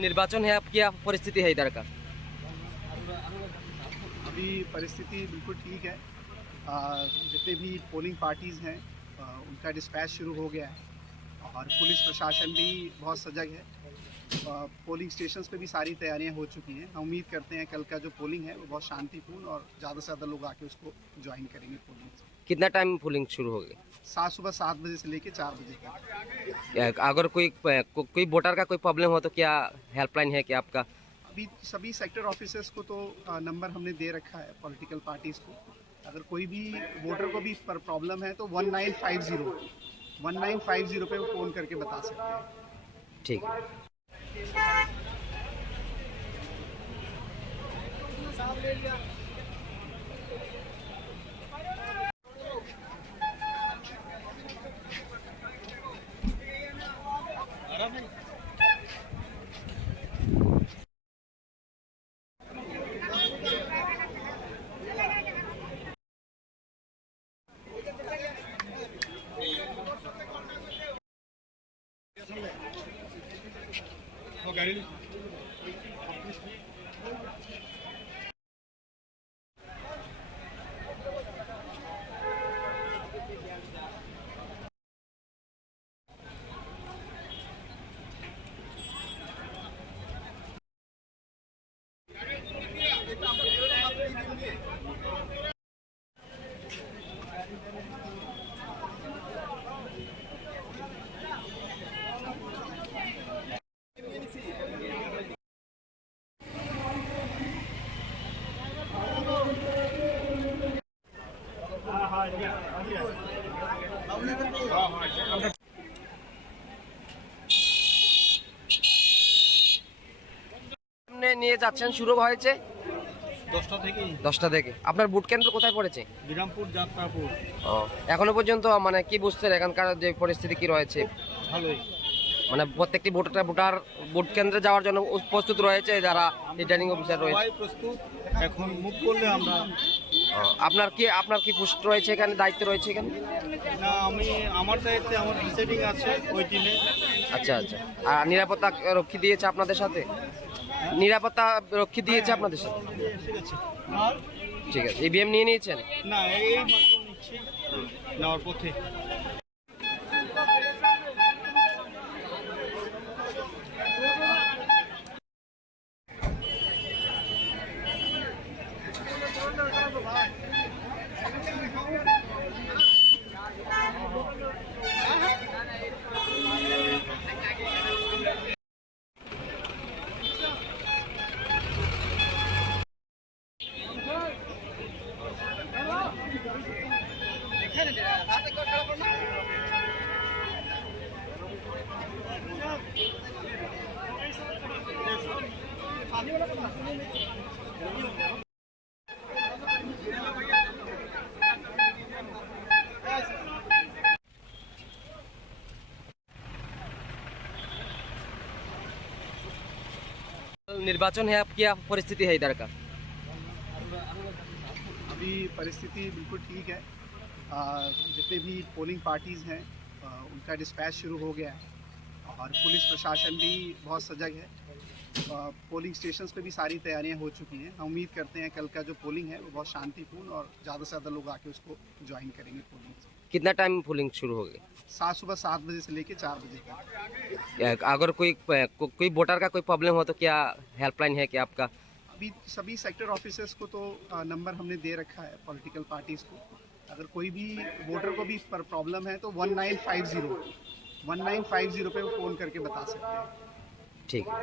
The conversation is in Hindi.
निर्वाचन है, अब क्या परिस्थिति है इधर का? अभी परिस्थिति बिल्कुल ठीक है। जितने भी पोलिंग पार्टीज़ हैं उनका डिस्पैच शुरू हो गया है और पुलिस प्रशासन भी बहुत सजग है। पोलिंग स्टेशंस पे भी सारी तैयारियां हो चुकी हैं। हम उम्मीद करते हैं कल का जो पोलिंग है वो बहुत शांतिपूर्ण और ज़्यादा से ज़्यादा लोग आके उसको ज्वाइन करेंगे पोलिंग। कितना टाइम पोलिंग शुरू हो गई? सुबह 7 बजे से लेकर 4 बजे तक। अगर कोई वोटर का कोई प्रॉब्लम हो तो क्या हेल्पलाइन है क्या आपका? अभी सभी सेक्टर ऑफिसर्स को तो नंबर हमने दे रखा है पॉलिटिकल पार्टीज़ को। अगर कोई भी वोटर को भी पर प्रॉब्लम है तो 1950 पे वो फ़ोन करके बता सकते हैं। ठीक है। নিয়ে যাচ্ছেন শুরু হয়েছে 10টা থেকে। আপনার ভোট কেন্দ্র কোথায় পড়েছে? বিরামপুর যাত্রাপুর। এখনো পর্যন্ত মানে কি বুঝছেন এখানকার যে পরিস্থিতি কি রয়েছে? ভালোই, মানে প্রত্যেকটি ভোটার ভোট কেন্দ্রে যাওয়ার জন্য প্রস্তুত রয়েছে যারা রিটার্নিং অফিসার রয়েছে? সবাই প্রস্তুত। এখন মুভ করলে আমরা আপনার কি পোস্ট রয়েছে এখানে, দায়িত্ব রয়েছে এখানে? না, আমার দায়িত্বে আমার প্রিসাইডিং আছে ওই টিমে। আচ্ছা আচ্ছা। আর নিরাপত্তা রক্ষী দিয়েছে আপনাদের সাথে? নিরাপত্তা রক্ষী দিয়েছে আপনাদের সাথে? ঠিক আছে। ইভিএম নিয়ে নিয়েছেন? না, এই মাত্র নিচ্ছি, নেওয়ার পথে। निर्वाचन है, अब क्या परिस्थिति है इधर का? अभी परिस्थिति बिल्कुल ठीक है। जितने भी पोलिंग पार्टीज़ हैं उनका डिस्पैच शुरू हो गया है और पुलिस प्रशासन भी बहुत सजग है। पोलिंग स्टेशंस पे भी सारी तैयारियां हो चुकी हैं। हम उम्मीद करते हैं कल का जो पोलिंग है वो बहुत शांतिपूर्ण और ज़्यादा से ज़्यादा लोग आके उसको ज्वाइन करेंगे पोलिंग। कितना टाइम पोलिंग शुरू हो गई? सुबह 7 बजे से लेकर 4 बजे तक। अगर कोई वोटर का कोई प्रॉब्लम हो तो क्या हेल्पलाइन है क्या आपका? अभी सभी सेक्टर ऑफिसर्स को तो नंबर हमने दे रखा है पॉलिटिकल पार्टीज़ को। अगर कोई भी वोटर को भी पर प्रॉब्लम है तो 1950 पे वो फ़ोन करके बता सकते हैं। ठीक है।